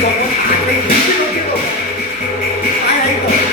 同我大聲叫擺喺度。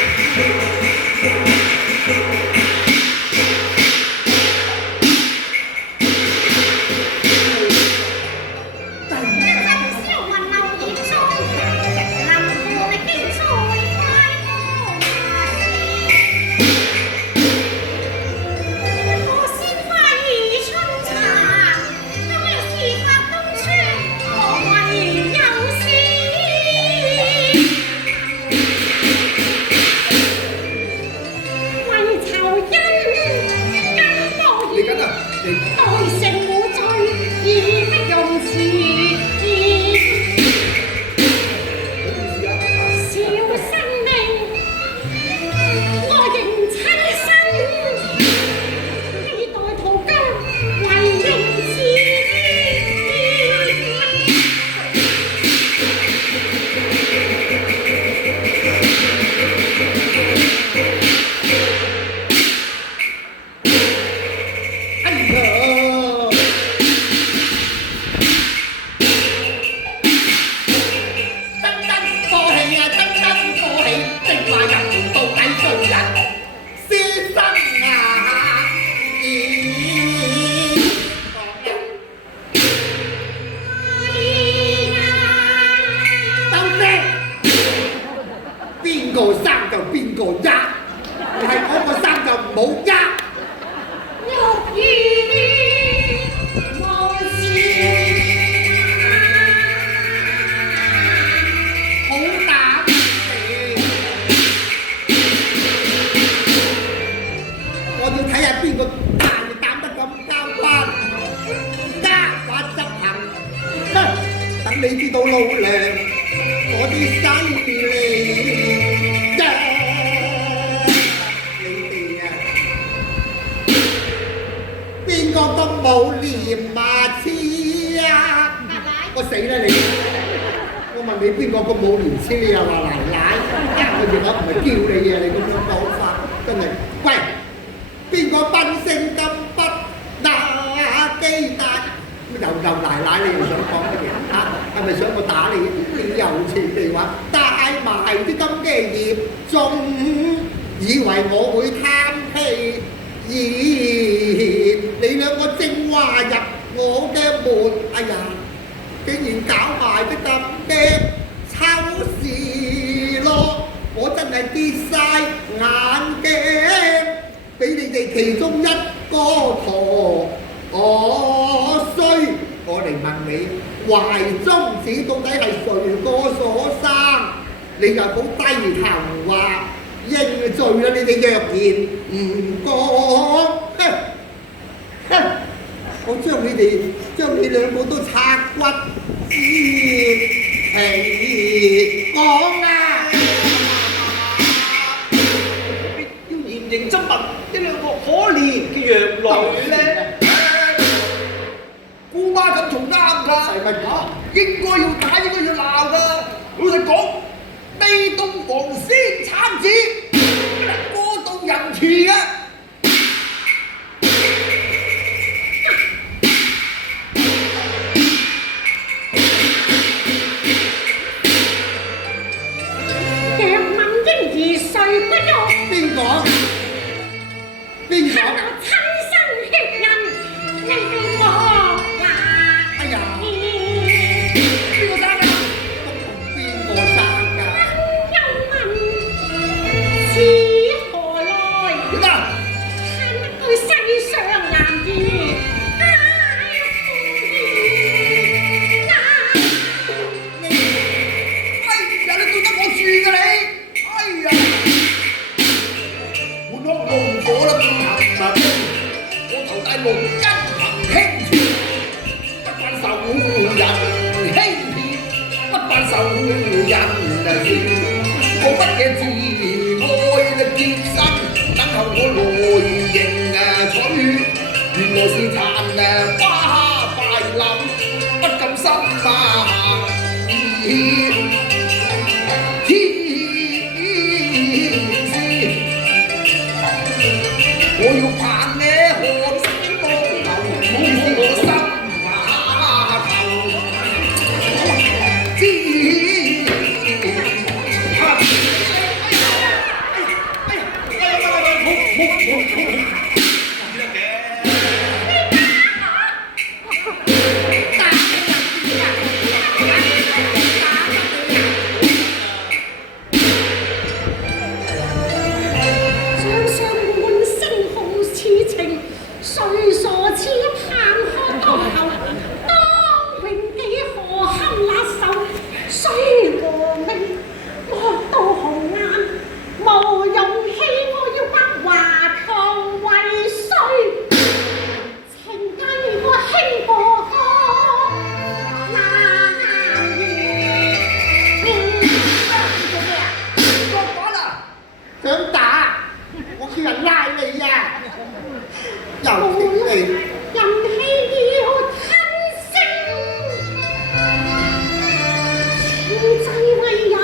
濟為人，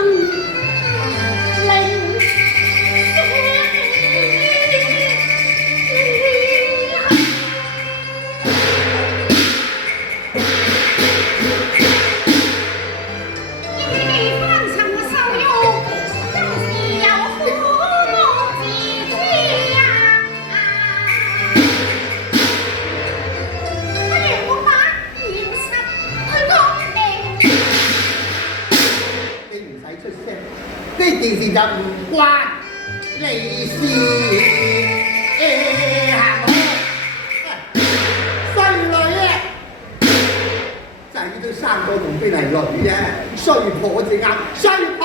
零你翻尋受辱，今時有苦我自知呀。不如我把現實去講明。你唔使出聲，呢件事就唔關你事。行開，衰女啊！仔都生咗，仲邊係女啫？衰婆至啱，衰婆！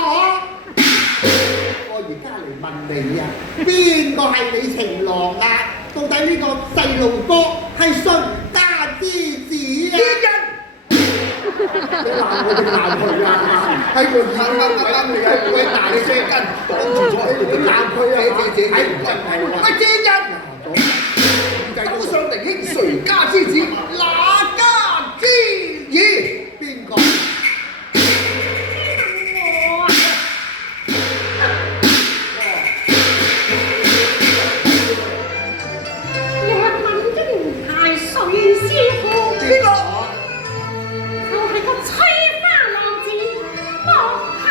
我而家嚟問你啊，邊個係你情郎啊？到底呢個細路哥係誰家之子啊？你鬧我定鬧佢啊？喺個耳啱你喺鬼大你聲根，擋住咗你鬧佢啊！喺唔係喂奸人！狗上定兄誰家之子？哪家之兒？邊個？若問的唔係誰是何？邊個？就係個吹花浪子莫行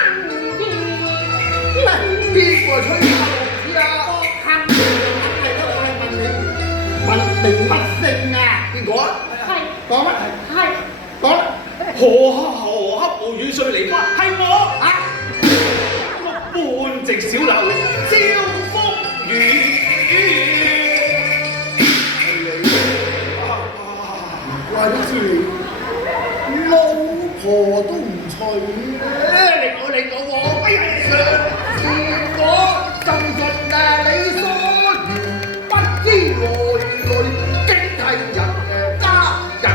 兒。邊個吹花浪子啊？莫行兒，係咯，我係問你，問名不姓啊？邊個啊？係講乜？係講何克無雨碎梨花，係我啊！半席小樓招風雨。怪得知你老婆都唔娶咧，令我哎呀！是我就順你所願，不知來竟係人家仍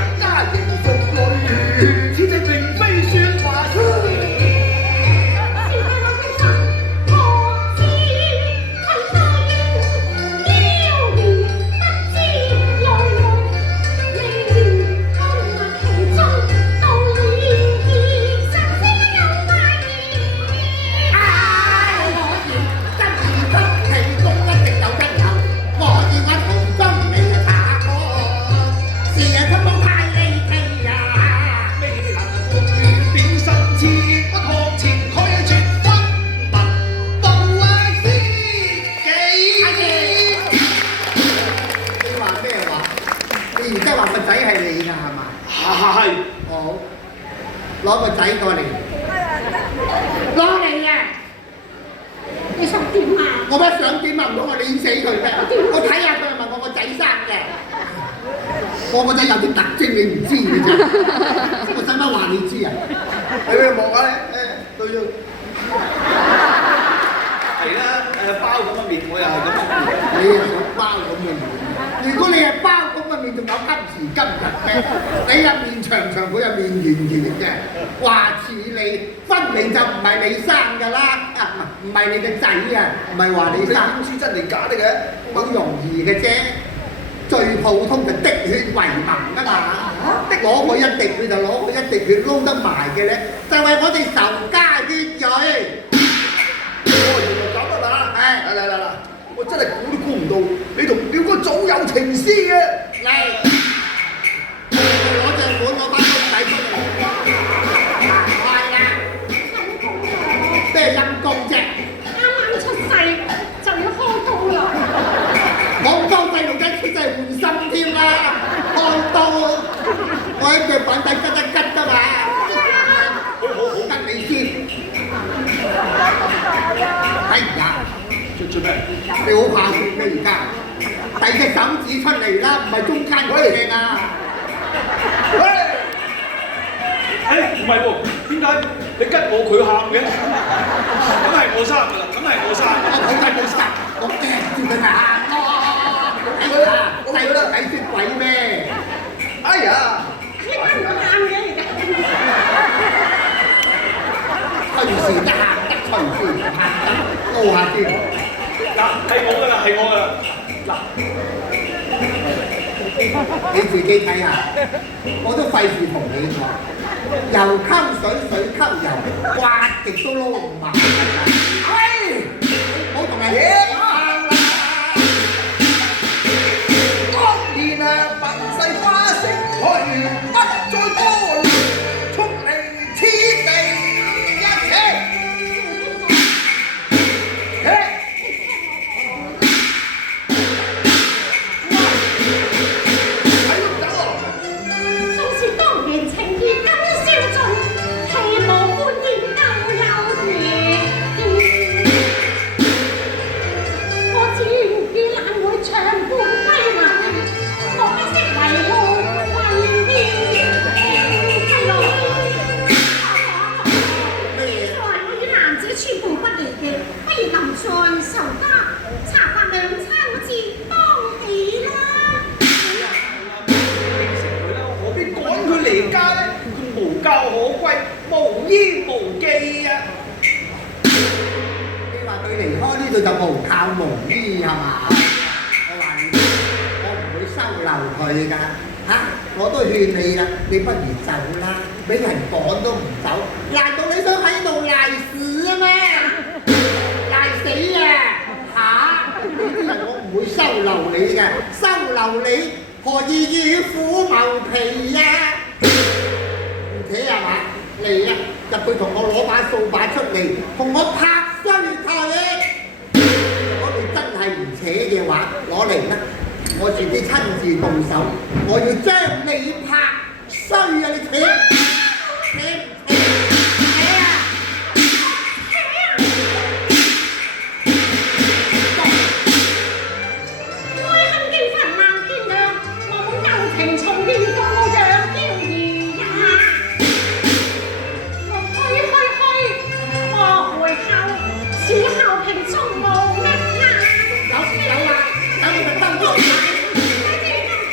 屬女，此際並非説話是係我的心，何知很多妖言不知來路，你看那其中道理，神仙有大義。我言真義不其中一定有因由，我見我從中未查過，是人他都太離奇呀！未能共語表心志，不學前開絕分文道知己。你話咩話？你而家話個仔係你㗎係嘛？係好，攞個仔過嚟，攞嚟啊！你想點啊？我乜想點啊？唔通我碾死佢咩？我睇下佢係咪我個仔生嘅。我個仔有啲特徵你唔知嘅啫，我使乜話你知啊？你去望下對咗。係啦，包咁嘅面我又係咁嘅面。你係想包咁嘅面？如果你係包咁嘅面，仲有今時今日咩？你入面長長，佢入面圓圓嘅，話似你，分明就唔係你生㗎啦，唔係你嘅仔啊，唔係話你生。點知真定假的嘅？好容易嘅啫，最普通就滴血為盟啊嘛，攞過一滴血就攞過一滴血撈得埋嘅咧，就係我哋仇家血裔。原來咁啊嘛！嚟，我真係估都估唔到，你同表哥早有情絲嘅。嚟，攞隻碗攞班公仔出嚟，係啦，咩陰公啫？啱啱出世就要開刀啦！我幫細路仔出世換心添啦，開刀，我喺腳板底吉一吉㗎嘛，好得你先。哎呀！做咩？你好怕血咩而家？第隻手指出嚟啦，唔係中間嗰隻啊！唔係喎，點解你吉我佢喊嘅？梗係我生㗎啦，梗係我生。我睇冇殺，我驚住佢咪喊咯！哎呀，細路仔識鬼咩？哎呀！你啱唔啱嘅而家？隨時得喊得，隨時唔喊得，撈下先。嗱，係我㗎啦，係我㗎啦。嗱，你自己睇下，我都費事同你講，油溝水，水溝油，話都撈唔埋。係，冇同人嘢啦。當年啊，憤世花式去，不再多慮，速離此地一尺。縱是當年情義今宵盡，戲無歡宴更有緣。我只願難會長伴歸來，我不惜為何為天來。在我與男子寸步不離嘅，不如臨在仇家，茶飯兩餐好似當起啦。何必趕佢離家呢？佢無家可歸，無依無寄啊！你話佢離開呢度就無靠無依係嘛？我話你，我唔會收留佢㗎嚇，我都勸你啦，你不如走啦，俾人趕都唔走，難道你想喺度賴屎啊咩？賴死啊嚇！呢啲人我唔會收留你嘅，收留你何以與虎謀皮呀？而且係嘛，你啊入去同我攞把掃把出嚟，同我拍衰佢。如果你真係唔扯嘅話，攞嚟啦，我自己親自動手，我要將你拍衰啊！你扯扯唔扯啊？愛恨經煩難見亮，我們舊情重現到讓嬌兒呀。我回後，此後平中無乜呀。有啊，等你咪登咗扯啊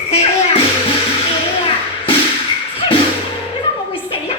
扯啊！你話我會死啊？